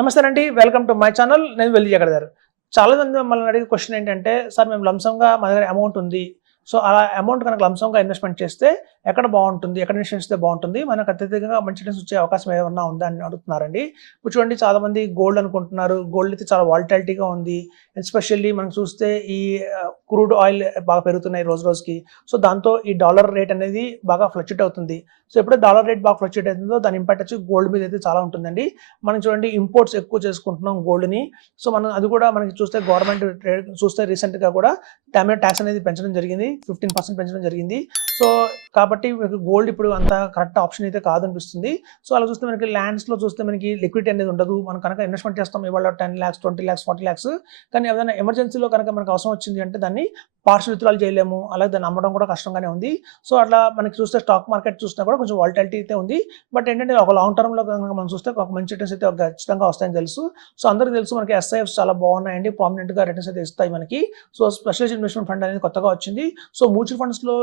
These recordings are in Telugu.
నమస్తే అండి, వెల్కమ్ టు మై ఛానల్. నేను వెల్లి జగడ్ గారు. చాలా మంది మమ్మల్ని అడిగే క్వశ్చన్ ఏంటంటే, సార్ మేము లంసంగా మా దగ్గర అమౌంట్ ఉంది. సో అలా అమౌంట్ కనుక లంసంగా ఇన్వెస్ట్మెంట్ చేస్తే ఎక్కడ బాగుంటుంది, ఎక్కడ ఇన్వెస్ట్ చేస్తే బాగుంటుంది, మనకు అత్యధికంగా మంచి రిటర్న్స్ వచ్చే అవకాశం ఏమన్నా ఉందా అని అడుగుతున్నారండి. ఇప్పుడు చూడండి, చాలా మంది గోల్డ్ అనుకుంటున్నారు. గోల్డ్ అయితే చాలా వాలటాలిటీగా ఉంది. ఎస్పెషల్లీ మనం చూస్తే ఈ క్రూడ్ ఆయిల్ బాగా పెరుగుతున్నాయి రోజు రోజుకి. సో దాంతో ఈ డాలర్ రేట్ అనేది బాగా ఫ్లక్చుయేట్ అవుతుంది. సో ఎప్పుడైతే డాలర్ రేట్ బాగా ఫ్లక్చుయేట్ అవుతుందో దాని ఇంపాక్ట్ వచ్చి గోల్డ్ మీద అయితే చాలా ఉంటుందండి. మనం చూడండి, ఇంపోర్ట్స్ ఎక్కువ చేసుకుంటున్నాం గోల్డ్ని. సో మనం అది కూడా మనకి చూస్తే గవర్నమెంట్ చూస్తే రీసెంట్గా కూడా ట్యాక్స్ అనేది పెంచడం జరిగింది, 15% పెంచడం జరిగింది. సో కాబట్టి మీకు గోల్డ్ ఇప్పుడు అంత కరెక్ట్ ఆప్షన్ అయితే కాదనిపిస్తుంది. సో అలా చూస్తే మనకి ల్యాండ్స్లో చూస్తే మనకి లిక్విడిటీ అనేది ఉండదు. మనం కనుక ఇన్వెస్ట్మెంట్ చేస్తాం ఇవాళ 10 lakhs, 20 lakhs, 40 lakhs, కానీ ఏదైనా ఎమర్జెన్సీలో కనుక మనకు అవసరం వచ్చింది అంటే దాన్ని పార్షల్ విత్డ్రాల్ చేయలేము. అలాగే దాన్ని అమ్మడం కూడా కష్టంగానే ఉంది. సో అట్లా మనకి చూస్తే స్టాక్ మార్కెట్ చూసినా కూడా కొంచెం వాలటాలిటీ అయితే ఉంది. బట్ ఏంటంటే ఒక లాంగ్ టర్మ్లో కనుక మనం చూస్తే ఒక మంచి రిటర్న్స్ అయితే ఖచ్చితంగా వస్తాయని తెలుసు. సో అందరికీ తెలుసు మనకి SIFs చాలా బాగున్నాయండి, ప్రామినెంట్గా రిటర్న్స్ అయితే ఇస్తాయి మనకి. సో స్పెషలైజ్డ్ ఇన్వెస్ట్మెంట్ ఫండ్ అనేది కొత్తగా వచ్చింది. సో మ్యూచువల్ ఫండ్స్లో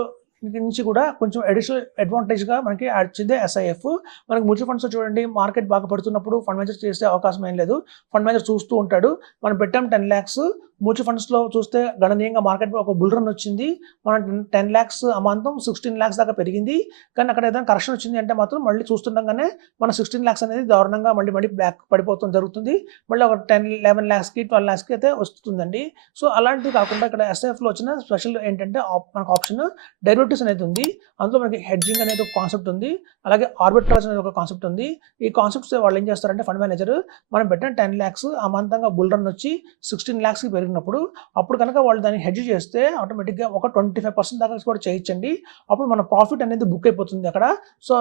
నుంచి కూడా కొంచెం అడిషనల్ అడ్వాంటేజ్గా మనకి వచ్చిందే SIF. మనకి మ్యూచువల్ ఫండ్స్ చూడండి, మార్కెట్ బాగా పడుతున్నప్పుడు ఫండ్ మేనేజర్ చేసే అవకాశం ఏం లేదు. ఫండ్ మేనేజర్ చూస్తూ ఉంటాడు. మనం పెట్టాం 10 lakhs. మ్యూచువల్ ఫండ్స్లో చూస్తే గణనీయంగా మార్కెట్ ఒక బుల్ రన్ వచ్చింది. మనం 10 lakhs అమాంతం 16 lakhs దాకా పెరిగింది. కానీ అక్కడ ఏదైనా కరెక్షన్ వచ్చింది అంటే మాత్రం మళ్ళీ చూస్తుండగానే మన 16 lakhs అనేది దారుణంగా మళ్ళీ బ్యాక్ పడిపోవడం జరుగుతుంది. మళ్ళీ ఒక 10, 11 lakhsకి 12 lakhsకి అయితే వస్తుందండి. సో అలాంటివి కాకుండా ఇక్కడ SIFలో వచ్చిన స్పెషల్ ఏంటంటే మనకు ఆప్షన్ డెరివేటివ్స్ అనేది ఉంది. అందులో మనకి హెడ్జింగ్ అనేది ఒక కాన్సెప్ట్ ఉంది, అలాగే ఆర్బిట్రాజ్ అనేది ఒక కాన్సెప్ట్ ఉంది. ఈ కాన్సెప్ట్స్ వాళ్ళు ఏం చేస్తారంటే ఫండ్ మేనేజర్ మనం పెట్టిన 10 lakhs అమాంతంగా బుల్ రన్ వచ్చి 16 lakhsకి పెరిగినప్పుడు అప్పుడు కనుక వాళ్ళు దాన్ని హెడ్జ్ చేస్తే ఆటోమేటిక్గా ఒక 25% దాకా కూడా చేయించండి. అప్పుడు మన ప్రాఫిట్ అనేది బుక్ అయిపోతుంది అక్కడ. సో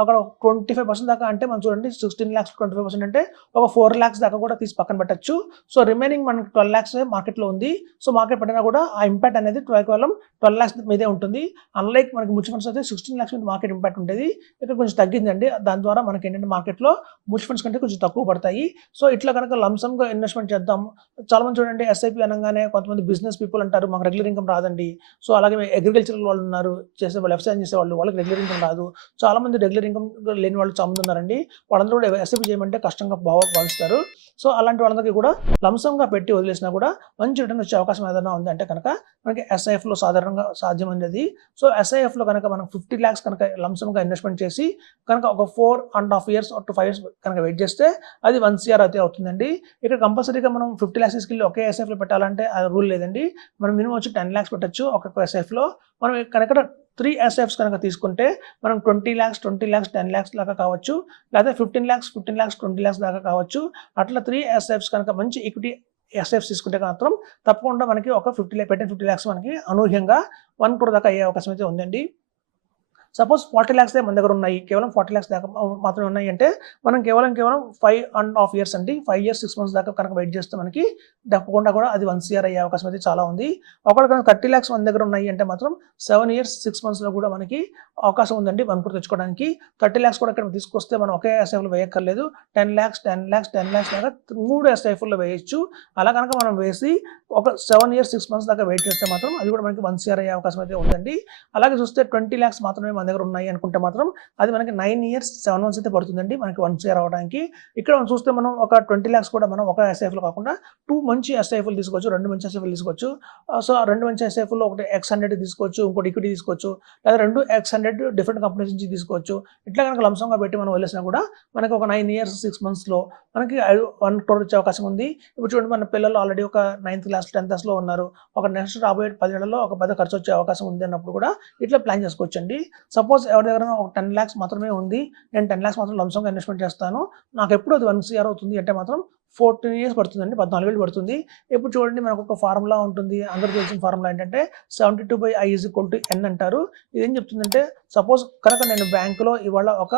అక్కడ 25% దాకా అంటే మనం చూడండి, 16 lakhs 25% అంటే ఒక 4 lakhs దాకా కూడా తీసి పక్కన పెట్టచ్చు. సో రిమైనింగ్ మనకి 12 lakhs మార్కెట్లో ఉంది. సో మార్కెట్ పడినా కూడా ఆ ఇంపాక్ట్ అనేది కేవలం 12 lakhs మీదే ఉంటుంది. అన్లైక్ మనకి మ్యూచువల్ ఫండ్స్ అయితే 16 lakhs మీద మార్కెట్ ఇంపాక్ట్ ఉంటుంది. ఇక్కడ కొంచెం తగ్గిందండి. దాని ద్వారా మనకి ఏంటంటే మార్కెట్లో మ్యూచువల్ ఫండ్స్ కంటే కొంచెం తక్కువ పడతాయి. సో ఇట్లా కనుక లంసంగా ఇన్వెస్ట్మెంట్ చేద్దాం. చాలా మంది చూడండి, SIP అనగానే కొంతమంది బిజినెస్ పీపుల్ అంటారు మాకు రెగ్యులర్ ఇన్కమ్ రాదండి. సో అలాగే అగ్రికల్చరల్ వాళ్ళు ఉన్నారు, చేసేవాళ్ళు వ్యవసాయం చేసేవాళ్ళు, వాళ్ళకి రెగ్యులర్ ఇన్కమ్ రాదు. చాలా మంది రెగ్యులర్ ఇన్కమ్ లేని వాళ్ళు చాలా మంది ఉన్నారండి. వాళ్ళందరూ కూడా SIP చేయమంటే కష్టంగా భావిస్తారు. సో అలాంటి వాళ్ళందరికీ కూడా లంసంగా పెట్టి వదిలేసినా కూడా మంచి రిటర్న్ వచ్చే అవకాశం ఏదైనా ఉంది అంటే కనుక మనకి SIFలో సాధారణంగా సాధ్యమైనది. సో SIFలో కనుక మనం 50 lakhs కనుక లంసంగా ఇన్వెస్ట్మెంట్ చేసి కనుక ఒక 4.5 years to 5 years కనుక వెయిట్ చేస్తే అది 1 crore అయితే అవుతుందండి. ఇక్కడ కంపల్సరీగా మనం 50 lakhs తీసుకెళ్ళి ఒకే SIFలో పెట్టాలంటే అది రూల్ లేదండి. మనం మినిమం వచ్చి 10 lakhs పెట్టచ్చు ఒక్కొక్క SIFలో. మనం కనుక 3 SIFs కనుక తీసుకుంటే మనం 20 lakhs, 10 lakhs దాకా కావచ్చు, లేదా 15 lakhs, 20 lakhs దాకా కావచ్చు. అట్లా 3 SIFs కనుక మంచి ఈక్విటీ SIFs తీసుకుంటే మాత్రం తప్పకుండా మనకి ఒక 50 lakhs మనకి అనూహ్యంగా 1 crore దాకా అయ్యే అవకాశం అయితే ఉందండి. సపోజ్ 40 lakhs మన దగ్గర ఉన్నాయి, కేవలం 40 lakhs దాకా మాత్రమే ఉన్నాయి అంటే మనం కేవలం 5.5 years అండి, 5 years 6 months దాకా కనుక వెయిట్ చేస్తే మనకి తప్పకుండా కూడా అది 1 crore అయ్యే అవకాశం అయితే చాలా ఉంది. ఒకవేళ కనుక 30 lakhs మన దగ్గర ఉన్నాయి అంటే మాత్రం 7 years 6 monthsలో కూడా మనకి అవకాశం ఉందండి 1 crore తెచ్చుకోవడానికి. 30 lakhs కూడా ఇక్కడ తీసుకొస్తే మనం ఒకే SIFలో వేయక్కర్లేదు. 10 lakhs దాకా 3 SIFల్లో వేయచ్చు. అలా కనుక మనం వేసి ఒక 7 years 6 months దాకా వెయిట్ చేస్తే మాత్రం అది కూడా మనకి 1 crore అయ్యే అవకాశం అయితే ఉందండి. అలాగే చూస్తే 20 lakhs మాత్రమే మన దగ్గర ఉన్నాయి అనుకుంటే మాత్రం అది మనకి 9 years 7 months అయితే పడుతుందండి మనకి 1 crore అవడానికి. ఇక్కడ మనం చూస్తే మనం ఒక 20 lakhs కూడా మనం ఒక SIFలో కాకుండా 2 మంచి SIFలు తీసుకోవచ్చు, 2 మంచి SIFలు తీసుకోవచ్చు. సో ఆ 2 మంచి SIFలో ఒకటి X100 తీసుకోవచ్చు, ఇంకోటి ఈక్విటీ తీసుకోవచ్చు, లేదా 2 X100 డిఫరెంట్ కంపెనీస్ నుంచి తీసుకోవచ్చు. ఇట్లా కనుక లంసంగా పెట్టి మనం వదిలేసినా కూడా మనకి ఒక 9 years 6 monthsలో మనకి 1 crore వచ్చే అవకాశం ఉంది. ఇప్పుడు చూడండి, మన పిల్లలు ఆల్రెడీ ఒక 9th class 10th classలో ఉన్నారు. ఒక నెక్స్ట్ రాబోయే 10 ఏళ్లలో ఒక పెద్ద ఖర్చు వచ్చే అవకాశం ఉంది అన్నప్పుడు కూడా ఇట్లా ప్లాన్ చేసుకోవచ్చండి. సపోజ్ ఎవరి దగ్గర ఒక 10 lakhs మాత్రమే ఉంది, నేను 10 lakhs మాత్రం లంసంగా ఇన్వెస్ట్మెంట్ చేస్తాను, నాకు ఎప్పుడు అది 1 crore అవుతుంది అంటే మాత్రం 14 years పడుతుందండి, 14 ఏళ్ళు పడుతుంది. ఇప్పుడు చూడండి, మనకు ఒక ఫార్ములా ఉంటుంది, అందరికీ తెలిసిన ఫార్ములా ఏంటంటే 72/I = N అంటారు. ఇదేం చెప్తుందంటే, సపోజ్ కనుక నేను బ్యాంకులో ఇవాళ ఒక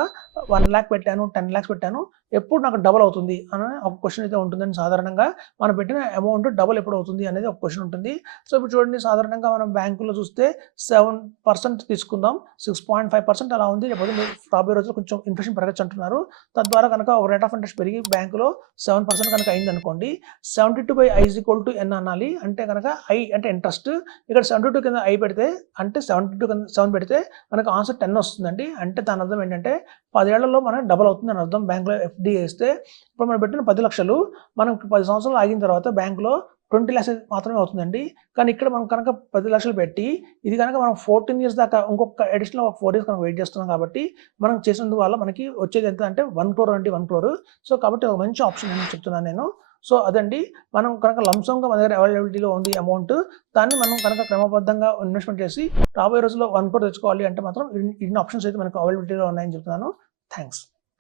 1 lakh పెట్టాను, 10 lakhs పెట్టాను, ఎప్పుడు నాకు డబుల్ అవుతుంది అని ఒక క్వశ్చన్ అయితే ఉంటుందండి. సాధారణంగా మనం పెట్టిన అమౌంట్ డబుల్ ఎప్పుడు అవుతుంది అనేది ఒక క్వశ్చన్ ఉంటుంది. సో ఇప్పుడు చూడండి, సాధారణంగా మనం బ్యాంకులో చూస్తే 7% తీసుకుందాం, 6.5% అలా ఉంది. లేకపోతే రాబోయే రోజుల్లో కొంచెం ఇన్ఫ్లేషన్ పెరగచ్చు అంటున్నారు. తద్వారా కనుక ఒక రేట్ ఆఫ్ ఇంట్రెస్ట్ పెరిగి బ్యాంకులో 7% కనుక అయింది అనుకోండి, 72/I = N అనాలి. అంటే కనుక I అంటే ఇంట్రెస్ట్, ఇక్కడ 72 కింద I పెడితే అంటే 72 కింద 7 పెడితే మనకు ఆన్సర్ 10 వస్తుందండి. అంటే దాని అర్థం ఏంటంటే 10 ఏళ్లలో మనకు డబుల్ అవుతుందని అర్థం. బ్యాంక్‌లో ఎఫ్‌డి ఏస్తే ఇప్పుడు మనం పెట్టిన 10 లక్షలు మనకు 10 సంవత్సరాలు ఆగిన తర్వాత బ్యాంక్‌లో 20 లాక్స్ మాత్రమే అవుతుందండి. కానీ ఇక్కడ మనం కనుక 10 లక్షలు పెట్టి ఇది కనుక మనం 14 ఇయర్స్ దాకా ఇంకొక అడిషనల్ ఒక 4 ఇయర్స్ కనుక వెయిట్ చేస్తున్నాం కాబట్టి మనం చేసినందువల్ల మనకి వచ్చేది ఎంత అంటే 1 క్రోర్ అండి, 1 క్రోర్. సో కాబట్టి ఒక మంచి ఆప్షన్ అని చెప్తున్నాను నేను. సో అదండి, మనం కనుక లంసమ్‌గా మన దగ్గర అవైలబిలిటీలో ఉంది అమౌంట్, దాన్ని మనం కనుక క్రమబద్ధంగా ఇన్వెస్ట్‌మెంట్ చేసి రాబోయే రోజుల్లో 1 క్రోర్ తెచ్చుకోవాలి అంటే మాత్రం ఇన్ని ఆప్షన్స్ అయితే మనకు అవైలబిలిటీలో ఉన్నాయని చెప్తున్నాను. థాంక్స్.